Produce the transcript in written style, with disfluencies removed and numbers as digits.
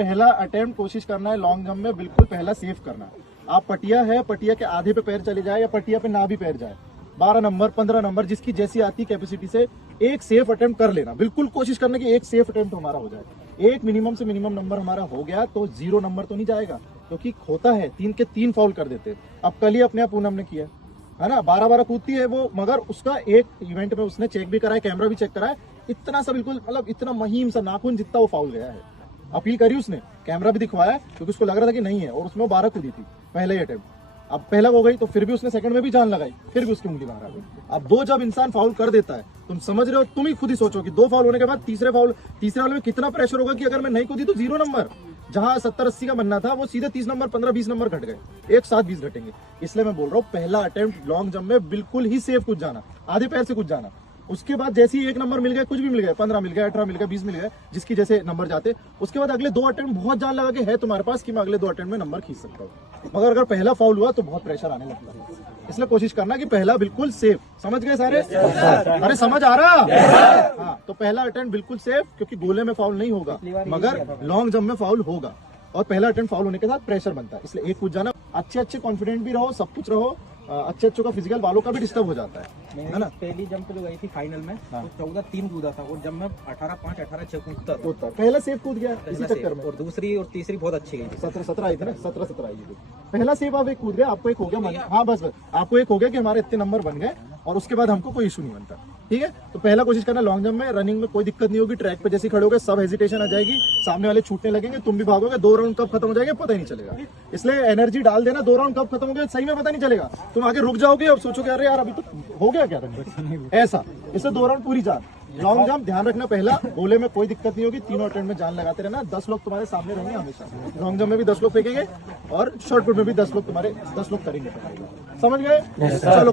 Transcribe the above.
पहला अटेम्प्ट कोशिश करना है लॉन्ग जंप में, बिल्कुल पहला सेफ करना है। आप पटिया है, पटिया के आधे पे पैर चले जाए या पटिया पे ना भी पैर जाए, 12 नंबर 15 नंबर जिसकी जैसी आती कैपेसिटी से एक सेफ अटेम्प्ट कर लेना। बिल्कुल कोशिश करना कि एक सेफ अटेम्प्ट हमारा हो जाए। एक मिनिमम से मिनिमम नंबर हमारा हो गया तो 0 नंबर तो नहीं जाएगा, क्योंकि होता है 3 के 3 फाउल कर देते। अब कल ही अपने आप पूनम ने किया है ना, 12-12 कूदती है वो, मगर उसका एक इवेंट में उसने चेक भी कराया, कैमरा भी चेक कराया, इतना सा बिल्कुल मतलब इतना महीन सा नाखून जितना वो फाउल गया है। अपील करी उसने, कैमरा भी दिखवाया, क्योंकि उसको लग रहा था कि नहीं है, और उसमें 12 कूदी थी पहले ही अटेम्प्ट। अब पहला हो गई तो फिर भी उसने सेकंड में भी जान लगाई, फिर भी उसकी उंगली बाहर आ गई। अब 2 जब इंसान फाउल कर देता है, तुम समझ रहे हो, तुम ही खुद ही सोचो कि 2 फाउल होने के बाद तीसरे वाले में कितना प्रेशर होगा कि अगर मैं नहीं कूदी तो 0 नंबर, जहां 70-80 का बनना था वो सीधे 30 नंबर 15-20 नंबर घट गए, एक साथ 20 घटेंगे। इसलिए मैं बोल रहा हूँ पहला अटेम्प्ट लॉन्ग जंप में बिल्कुल ही सेफ कूद जाना, आधे पैर से कूद जाना। उसके बाद जैसे ही 1 नंबर मिल गया, कुछ भी मिल गया, 15 मिल गया, 18 मिल गया, 20 मिल गया, जिसकी जैसे नंबर जाते, उसके बाद अगले 2 अटेम्प्ट बहुत जान लगा कि है तुम्हारे पास कि मैं अगले 2 अटेम्प्ट में नंबर खींच सकता हूँ। मगर अगर पहला फाउल हुआ तो बहुत प्रेशर आने लगता है, इसलिए कोशिश करना कि पहला बिल्कुल सेफ। समझ गए सारे? अरे समझ आ रहा? हाँ, तो पहला अटेम्प्ट बिल्कुल सेफ, क्योंकि गोले में फाउल नहीं होगा मगर लॉन्ग जंप में फाउल होगा, और पहला अटेम्प्ट फाउल होने के साथ प्रेशर बनता है, इसलिए एक कूद जाना। अच्छे कॉन्फिडेंट भी रहो, सब कुछ रहो, अच्छे का फिजिकल वालों का भी डिस्टर्ब हो जाता है ना। पहली जंप जो गई थी फाइनल में, तो 14-3 कूदा था, और जब मैं 18-5 18-6 कूदता था, पहला सेफ कूद गया इसी चक्कर में, और दूसरी और तीसरी बहुत अच्छी गई थी। 17 आई थी ना, 17 आई थी। पहला सेफ आप एक कूद गया, आपको एक हो गया, हाँ बस आपको एक हो गया कि हमारे इतने नंबर बन गए, और उसके बाद हमको कोई इशू नहीं बनता। ठीक है, तो पहला कोशिश करना लॉन्ग जंप में। रनिंग में कोई दिक्कत नहीं होगी, ट्रैक पे जैसे खड़े होगे सब हेजिटेशन आ जाएगी, सामने वाले छूटने लगेंगे, तुम भी भागोगे, 2 राउंड कब खत्म हो जाएंगे पता ही नहीं चलेगा। इसलिए एनर्जी डाल देना, 2 राउंड कब खत्म हो गए सही में पता नहीं चलेगा, तुम आगे रुक जाओगे और सोचोगे अरे यार अभी तो हो गया क्या ऐसा। इससे 2 राउंड पूरी जान। लॉन्ग जंप ध्यान रखना, पहला गोले में कोई दिक्कत नहीं होगी, तीनों अटेम्प्ट में जान लगाते रहना। 10 लोग तुम्हारे सामने रहेंगे हमेशा, लॉन्ग जंप में भी 10 लोग फेंकेंगे और शॉर्ट पुट में भी 10 लोग तुम्हारे 10 लोग करेंगे। समझ गए? चलो